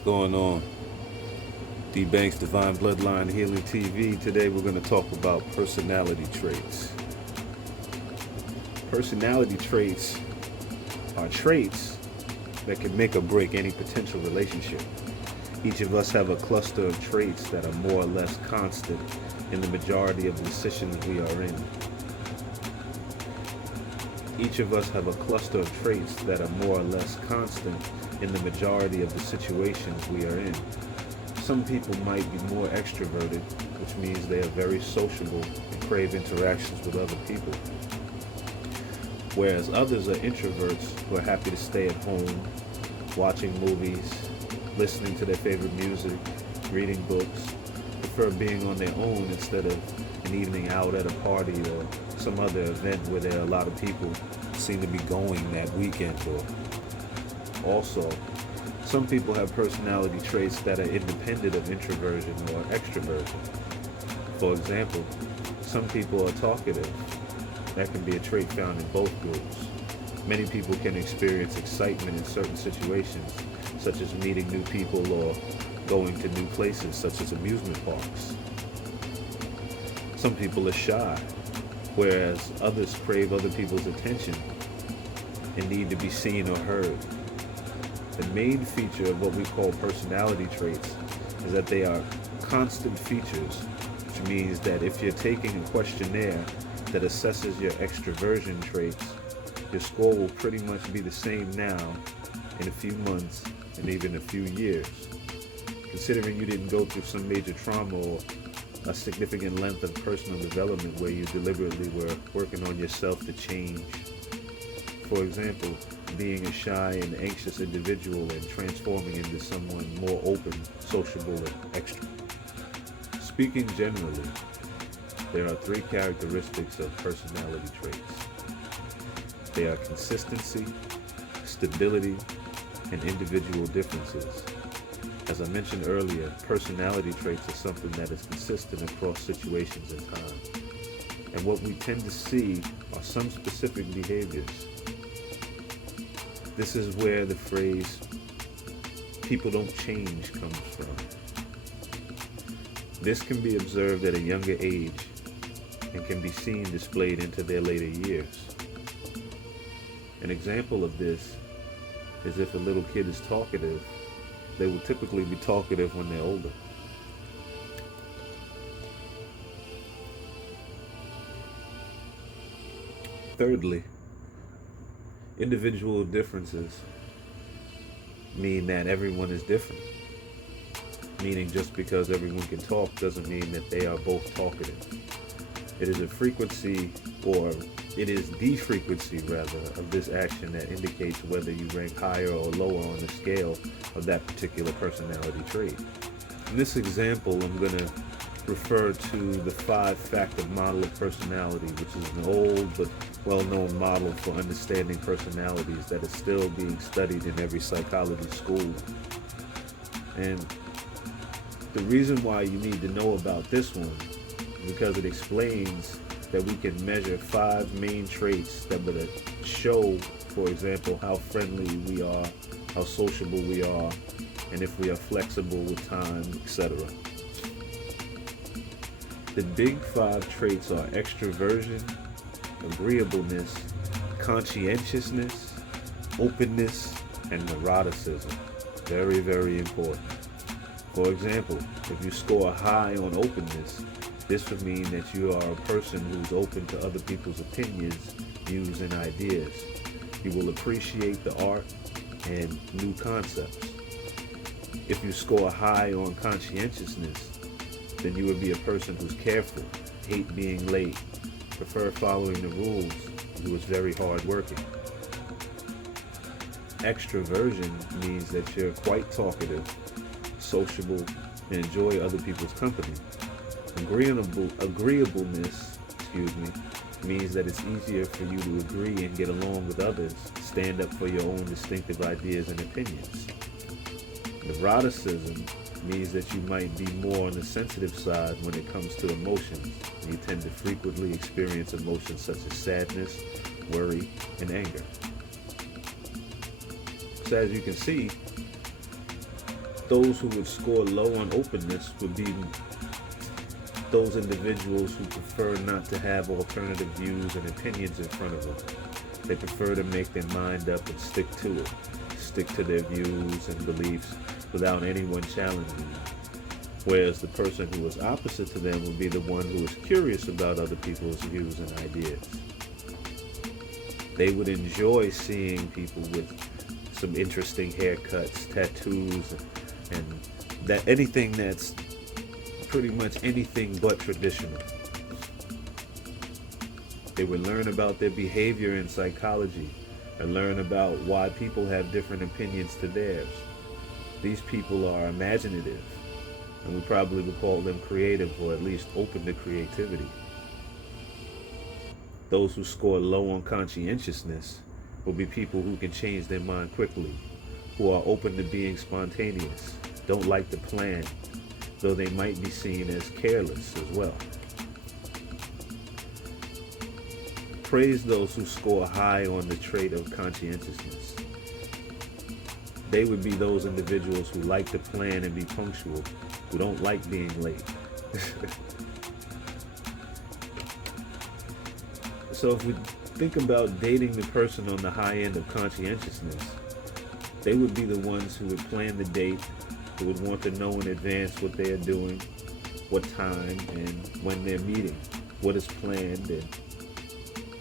What's going on? DBanks, Divine Bloodline Healing TV. Today we're going to talk about personality traits. Personality traits are traits that can make or break any potential relationship. Each of us have a cluster of traits that are more or less constant in the majority of the decisions we are in. Each of us have a cluster of traits that are more or less constant in the majority of the situations we are in. Some people might be more extroverted, which means they are very sociable and crave interactions with other people. Whereas others are introverts who are happy to stay at home, watching movies, listening to their favorite music, reading books, prefer being on their own instead of an evening out at a party or some other event where there are a lot of people seem to be going that weekend. Or also, some people have personality traits that are independent of introversion or extroversion. For example, some people are talkative. That can be a trait found in both groups. Many people can experience excitement in certain situations, such as meeting new people or going to new places, such as amusement parks. Some people are shy, whereas others crave other people's attention and need to be seen or heard. The main feature of what we call personality traits is that they are constant features, which means that if you're taking a questionnaire that assesses your extroversion traits, your score will pretty much be the same now, in a few months, and even a few years. Considering you didn't go through some major trauma or a significant length of personal development where you deliberately were working on yourself to change. For example, being a shy and anxious individual and transforming into someone more open, sociable, and extra. Speaking generally, there are three characteristics of personality traits. They are consistency, stability, and individual differences. As I mentioned earlier, personality traits are something that is consistent across situations and time. And what we tend to see are some specific behaviors. This is where the phrase, people don't change, comes from. This can be observed at a younger age and can be seen displayed into their later years. An example of this is if a little kid is talkative, they will typically be talkative when they're older. Thirdly, individual differences mean that everyone is different. Meaning just because everyone can talk doesn't mean that they are both talkative. It is a frequency, or it is the frequency rather, of this action that indicates whether you rank higher or lower on the scale of that particular personality trait. In this example, I'm going to refer to the 5-factor model of personality, which is an old but well-known model for understanding personalities that is still being studied in every psychology school. And the reason why you need to know about this one is because it explains that we can measure 5 main traits that would show, for example, how friendly we are, how sociable we are, and if we are flexible with time, etc. The big 5 traits are extroversion, agreeableness, conscientiousness, openness, and neuroticism. Very, very important. For example, if you score high on openness, this would mean that you are a person who's open to other people's opinions, views, and ideas. You will appreciate the art and new concepts. If you score high on conscientiousness, then you would be a person who's careful, hate being late, prefer following the rules, and who is very hardworking. Extroversion means that you're quite talkative, sociable, and enjoy other people's company. Agreeableness, means that it's easier for you to agree and get along with others, stand up for your own distinctive ideas and opinions. Neuroticism means that you might be more on the sensitive side when it comes to emotions. You tend to frequently experience emotions such as sadness, worry, and anger. So as you can see, Those who would score low on openness would be those individuals who prefer not to have alternative views and opinions in front of them. They prefer to make their mind up and stick to it, stick to their views and beliefs without anyone challenging them. Whereas the person who is opposite to them would be the one who is curious about other people's views and ideas. They would enjoy seeing people with some interesting haircuts, tattoos, and that anything that's pretty much anything but traditional. They would learn about their behavior in psychology and learn about why people have different opinions to theirs. These people are imaginative, and we probably would call them creative, or at least open to creativity. Those who score low on conscientiousness will be people who can change their mind quickly, who are open to being spontaneous, don't like to plan, though they might be seen as careless as well. Praise those who score high on the trait of conscientiousness. They would be those individuals who like to plan and be punctual, who don't like being late. So if we think about dating the person on the high end of conscientiousness, they would be the ones who would plan the date, who would want to know in advance what they are doing, what time, and when they're meeting, what is planned. And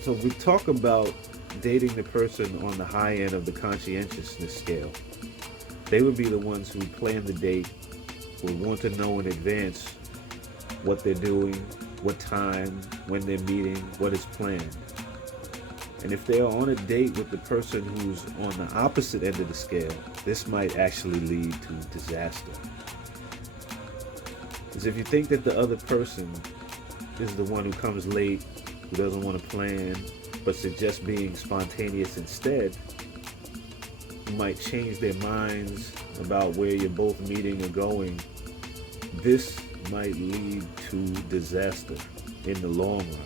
so if we talk about dating the person on the high end of the conscientiousness scale, they would be the ones who plan the date, who want to know in advance what they're doing, what time, when they're meeting, what is planned. And if they are on a date with the person who's on the opposite end of the scale, this might actually lead to disaster. Because if you think that the other person is the one who comes late, who doesn't want to plan, but suggests being spontaneous instead, who might change their minds about where you're both meeting or going, this might lead to disaster in the long run.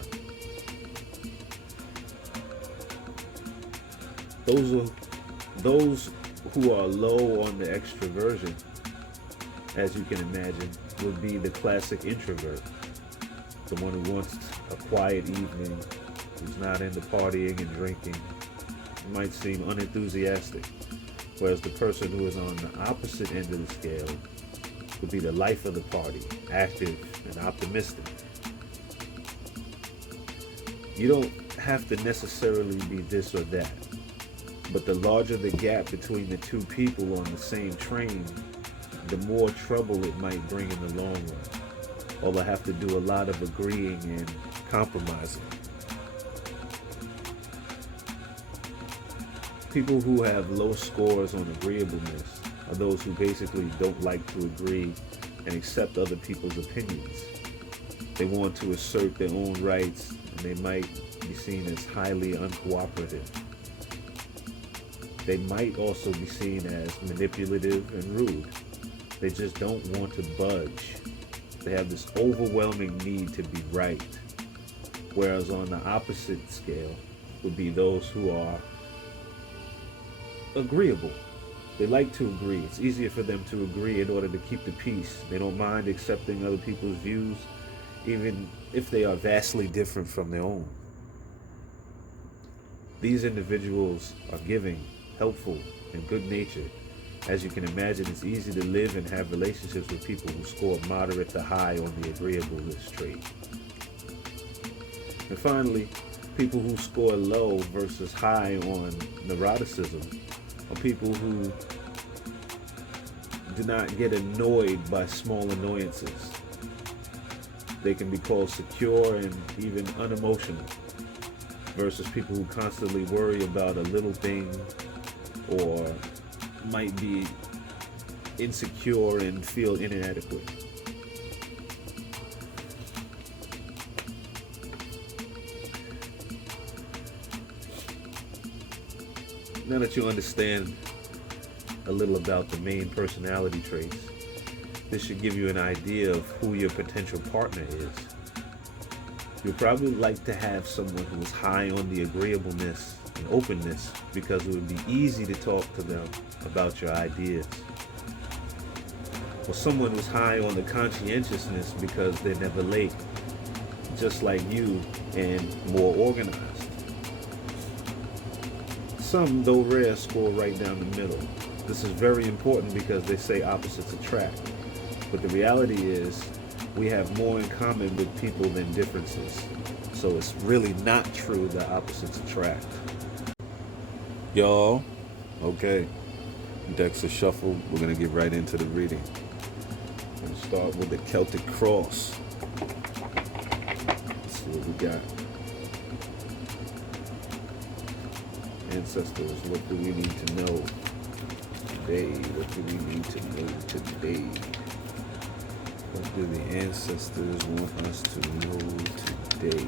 Those who are low on the extroversion, as you can imagine, would be the classic introvert, the one who wants a quiet evening, who's not into partying and drinking. It might seem unenthusiastic, whereas the person who is on the opposite end of the scale would be the life of the party, active and optimistic. You don't have to necessarily be this or that, but the larger the gap between the two people on the same train, the more trouble it might bring in the long run. Or they'll have to do a lot of agreeing and compromising. People who have low scores on agreeableness are those who basically don't like to agree and accept other people's opinions. They want to assert their own rights, and they might be seen as highly uncooperative. They might also be seen as manipulative and rude. They just don't want to budge. They have this overwhelming need to be right. Whereas on the opposite scale would be those who are agreeable. They like to agree. It's easier for them to agree in order to keep the peace. They don't mind accepting other people's views, even if they are vastly different from their own. These individuals are giving, helpful, and good-natured. As you can imagine, it's easy to live and have relationships with people who score moderate to high on the agreeableness trait. And finally, people who score low versus high on neuroticism are people who do not get annoyed by small annoyances. They can be called secure and even unemotional, versus people who constantly worry about a little thing or might be insecure and feel inadequate. Now that you understand a little about the main personality traits, this should give you an idea of who your potential partner is. You'll probably like to have someone who is high on the agreeableness and openness, because it would be easy to talk to them about your ideas. or someone who's high on the conscientiousness because they're never late, just like you, and more organized. Some, though rare, score right down the middle. This is very important because they say opposites attract. But the reality is we have more in common with people than differences. So it's really not true that opposites attract. Y'all, okay, decks are shuffled. We're going to get right into the reading. We're going to start with the Celtic cross. Let's see what we got. Ancestors, what do we need to know today? What do we need to know today? What do the ancestors want us to know today?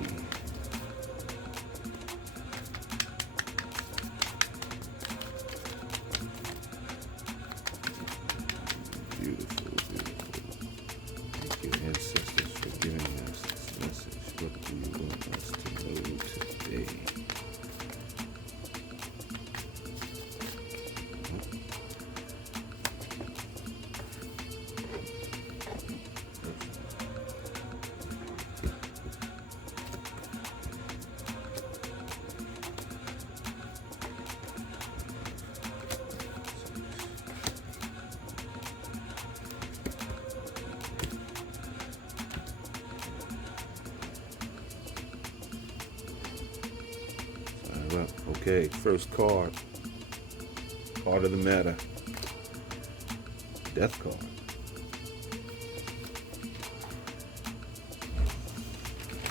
Beautiful, beautiful. Thank you, ancestors, for giving us this message. What do you want us to know today? Okay, first card. Card of the matter. Death card.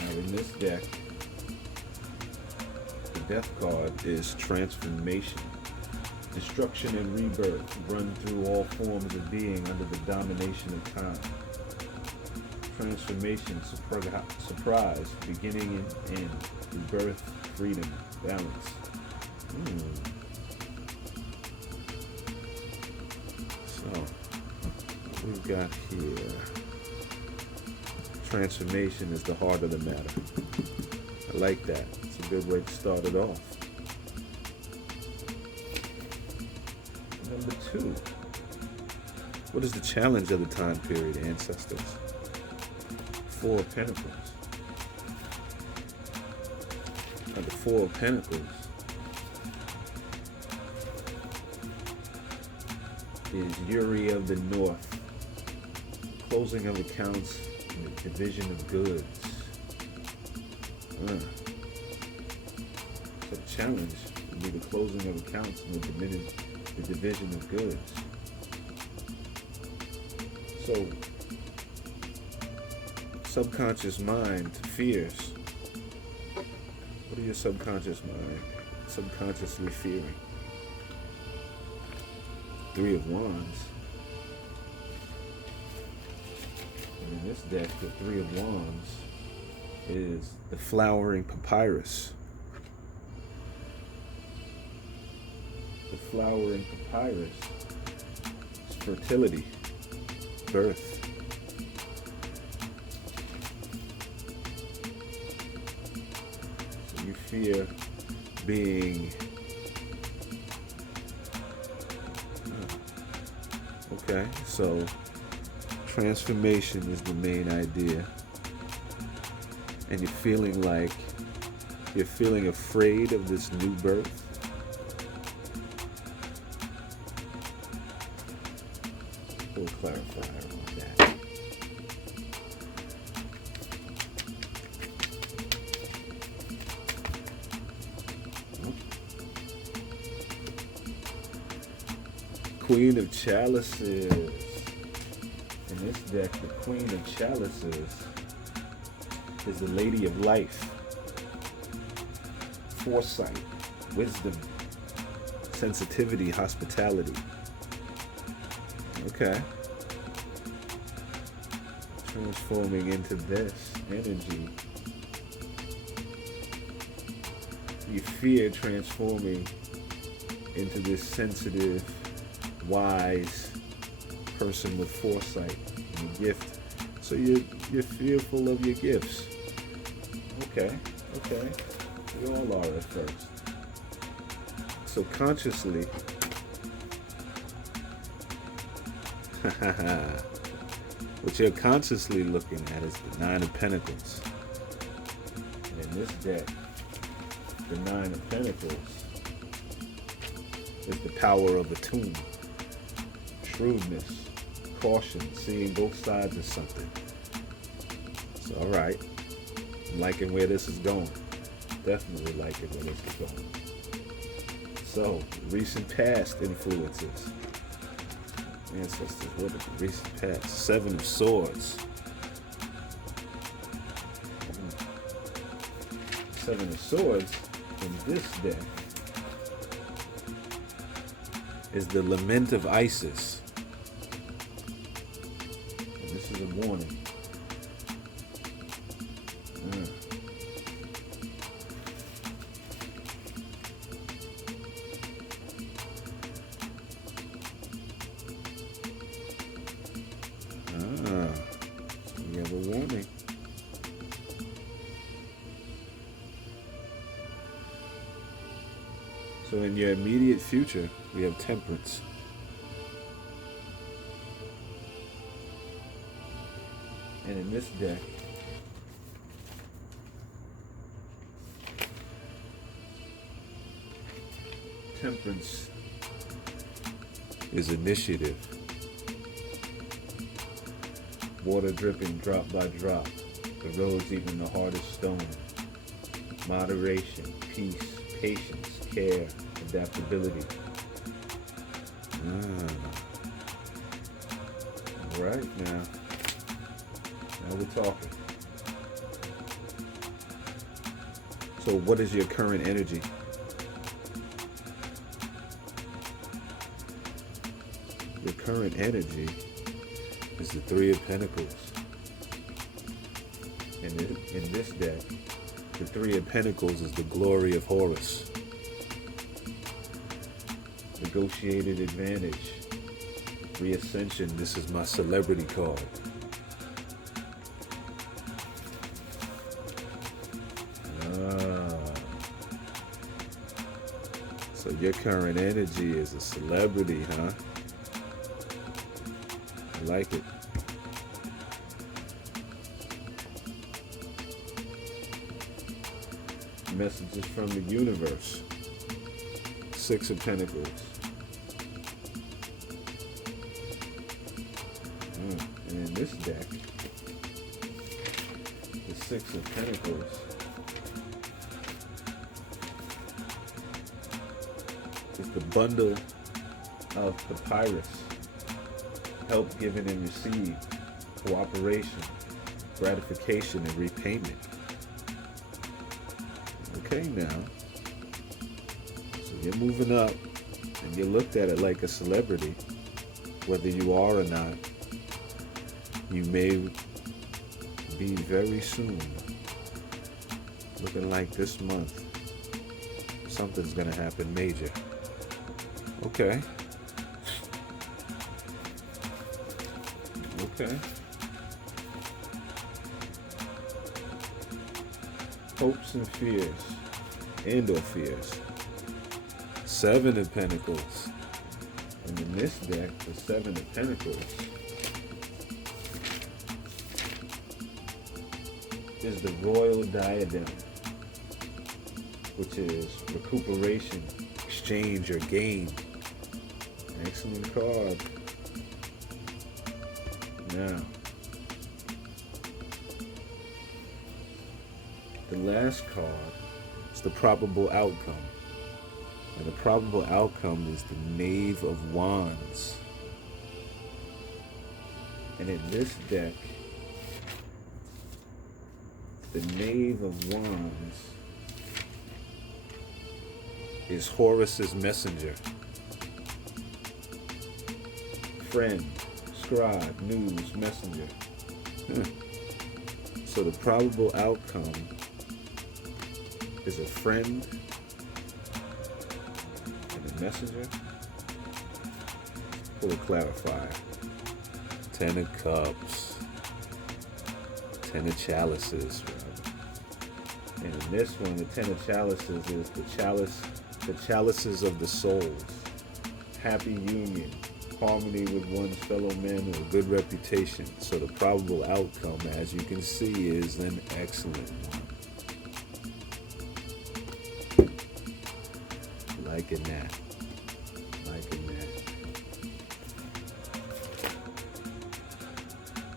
Now in this deck, the death card is transformation. Destruction and rebirth run through all forms of being under the domination of time. Transformation, surprise, beginning and end. Rebirth, freedom, balance. So, what we've got here. Transformation is the heart of the matter. I like that. It's a good way to start it off. Number 2. What is the challenge of the time period, ancestors? 4 of Pentacles. Now the 4 of Pentacles is Uri of the North, closing of accounts and the division of goods. So the challenge would be the closing of accounts and the division of goods. So, subconscious mind fears. What are your subconscious mind subconsciously fearing? 3 of Wands. And in this deck, the 3 of Wands is the flowering papyrus. The flowering papyrus is fertility, birth. So you fear being okay, so transformation is the main idea. And you're feeling afraid of this new birth. We'll clarify on that. Queen of Chalices. In this deck, the Queen of Chalices is the Lady of Life. Foresight, wisdom, sensitivity, hospitality. Okay. Transforming into this energy. You fear transforming into this sensitive, wise person with foresight and a gift. So you're fearful of your gifts. Okay. We all are at first. So consciously, What you're consciously looking at is the Nine of Pentacles. And in this deck, the Nine of Pentacles is the power of attunement, shrewdness, caution, seeing both sides of something. It's all right. I'm liking where this is going. Definitely liking where this is going. So, recent past influences. Ancestors, what is the recent past? Seven of Swords. Seven of Swords in this deck is the Lament of Isis. And this is a warning. We have a warning. So in your immediate future, we have Temperance. And in this deck, Temperance is initiative. Water dripping drop by drop, erodes even the hardest stone. Moderation, peace, patience, care, adaptability. All right, now we're talking. So what is your current energy? Your current energy is the Three of Pentacles. And in this deck, the Three of Pentacles is the glory of Horus. Negotiated advantage. Reascension, this is my celebrity card. So your current energy is a celebrity, huh? I like it. Messages from the universe. Six of Pentacles. And in this deck, the Six of Pentacles is the bundle of papyrus. Help given and received, cooperation, gratification, and repayment. Okay, now, so you're moving up, and you looked at it like a celebrity, whether you are or not. You may be very soon, looking like this month, something's gonna happen major. Okay. Okay. Hopes and fears, and/or fears. Seven of Pentacles. And in this deck, the Seven of Pentacles is the Royal Diadem, which is recuperation, exchange, or gain. Excellent card. Now, the last card is the probable outcome. And the probable outcome is the Knave of Wands. And in this deck, the Knave of Wands is Horus's messenger. Friend, scribe, news, messenger. So the probable outcome is a friend and a messenger. Pull a clarifier. Ten of Cups. Ten of Chalices. And in this one, the Ten of Chalices is the chalices of the souls. Happy union, harmony with one's fellow men, or a good reputation. So the probable outcome, as you can see, is an excellent one. Liking that. Liking that.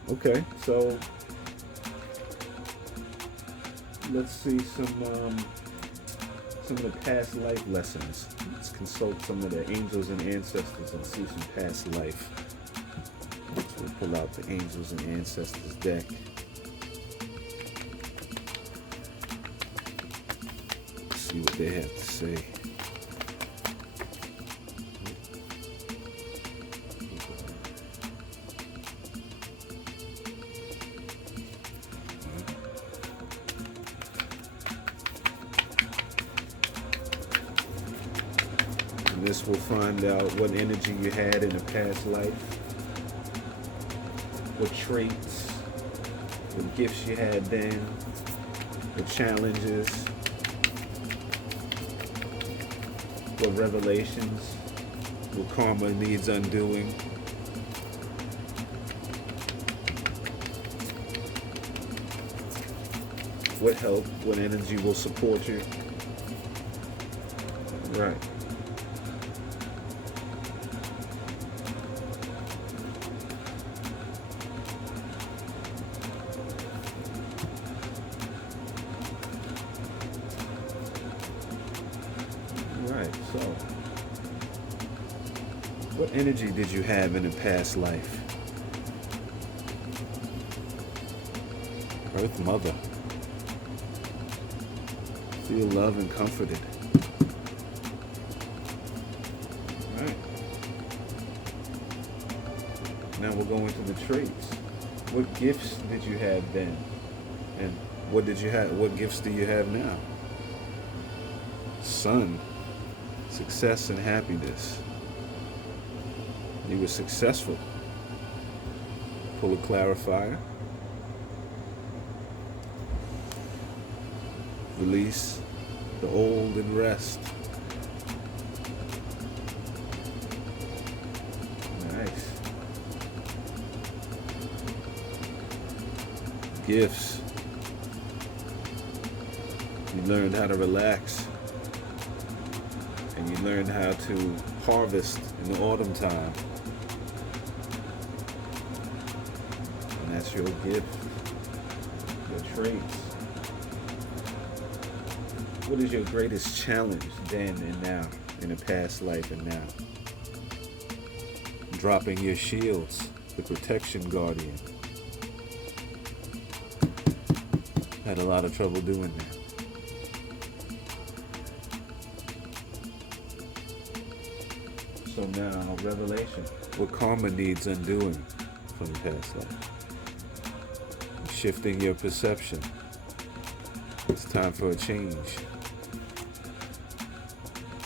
Okay, so let's see some of the past life lessons. Let's consult some of the angels and ancestors and see some past life. So we'll pull out the angels and ancestors deck. See what they have to say. This will find out what energy you had in a past life, what traits, what gifts you had then, what challenges, what revelations, what karma needs undoing. What help, what energy will support you. Right. So, what energy did you have in a past life? Earth Mother. Feel loved and comforted. All right. Now we'll go into the traits. What gifts did you have then? And what did you have? What gifts do you have now? Sun. Success and happiness. You were successful. Pull a clarifier. Release the old and rest. Nice. Gifts. You learned how to relax. And you learn how to harvest in the autumn time. And that's your gift, your traits. What is your greatest challenge then and now, in a past life and now? Dropping your shields, the protection guardian. Had a lot of trouble doing that. So now, revelation. What karma needs undoing from the past life. Shifting your perception. It's time for a change.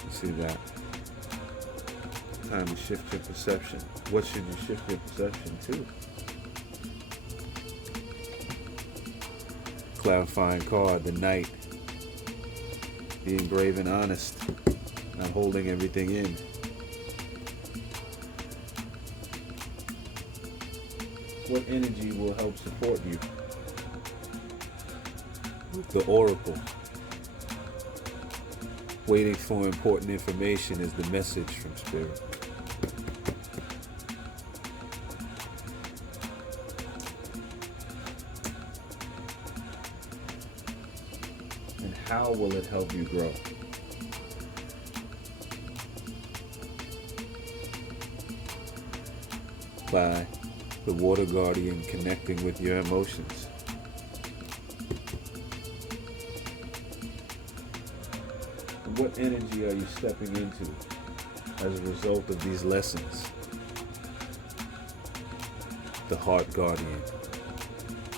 See that? Time to shift your perception. What should you shift your perception to? Clarifying card, the Knight. Being brave and honest. Not holding everything in. What energy will help support you? The Oracle. Waiting for important information is the message from Spirit. And how will it help you grow? By the Water Guardian connecting with your emotions. And what energy are you stepping into as a result of these lessons? The Heart Guardian.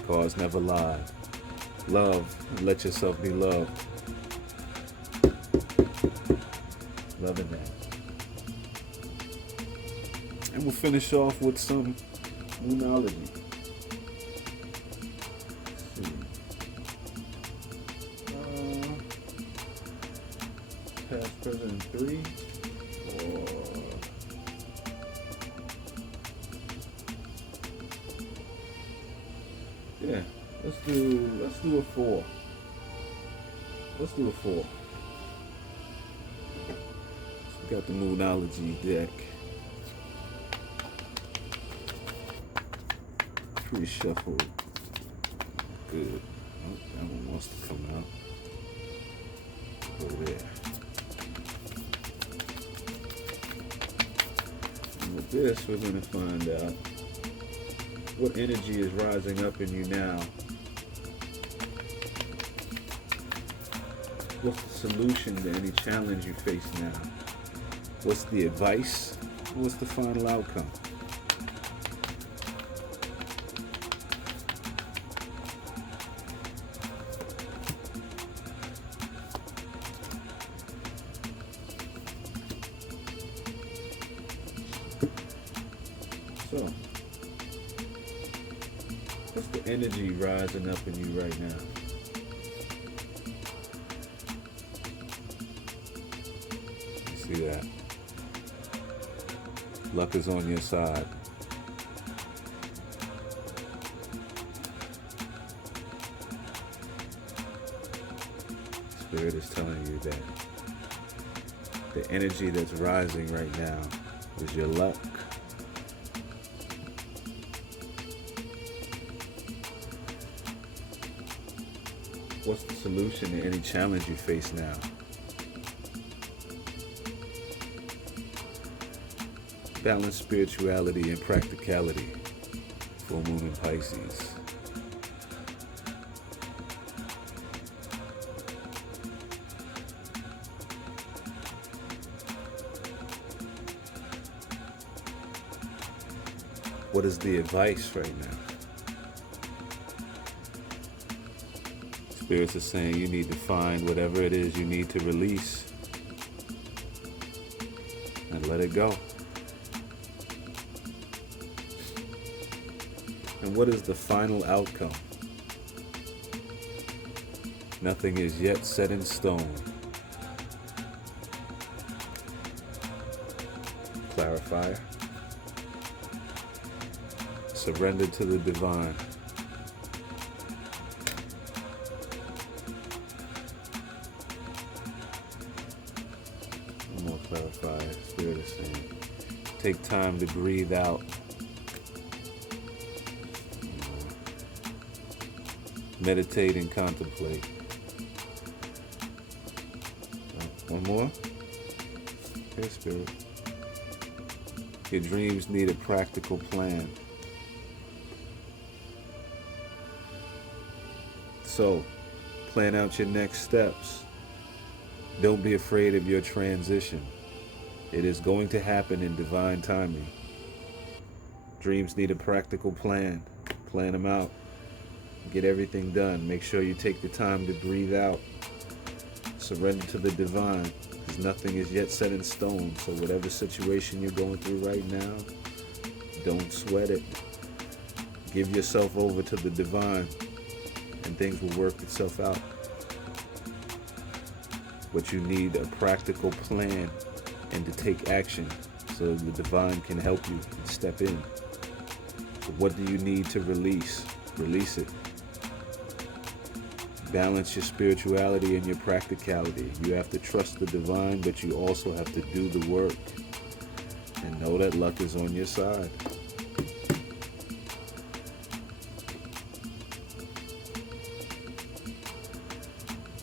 Cards never lie. Love and let yourself be loved. Loving that. And we'll finish off with some Moonology. Let's see. Past, present, and 3. 4. Yeah, let's do a 4. Let's do a 4. So we got the Moonology deck. Pre-shuffled. Good. Oh, that one wants to come out. Go there. And with this, we're going to find out what energy is rising up in you now. What's the solution to any challenge you face now? What's the advice? What's the final outcome? So, what's the energy rising up in you right now? You see that? Luck is on your side. Spirit is telling you that the energy that's rising right now is your luck. What's the solution to any challenge you face now? Balance spirituality and practicality. Full moon in Pisces. What is the advice right now? Spirits are saying you need to find whatever it is you need to release and let it go. And what is the final outcome? Nothing is yet set in stone. Clarifier. Surrender to the divine. One more clarifier. Spirit is saying, take time to breathe out. Meditate and contemplate. One more. Okay, Spirit. Your dreams need a practical plan. So, plan out your next steps. Don't be afraid of your transition. It is going to happen in divine timing. Dreams need a practical plan. Plan them out. Get everything done. Make sure you take the time to breathe out. Surrender to the divine, because nothing is yet set in stone. So whatever situation you're going through right now, don't sweat it. Give yourself over to the divine, and things will work itself out. But you need a practical plan and to take action so the divine can help you and step in. So what do you need to release? Release it. Balance your spirituality and your practicality. You have to trust the divine, but you also have to do the work. And know that luck is on your side.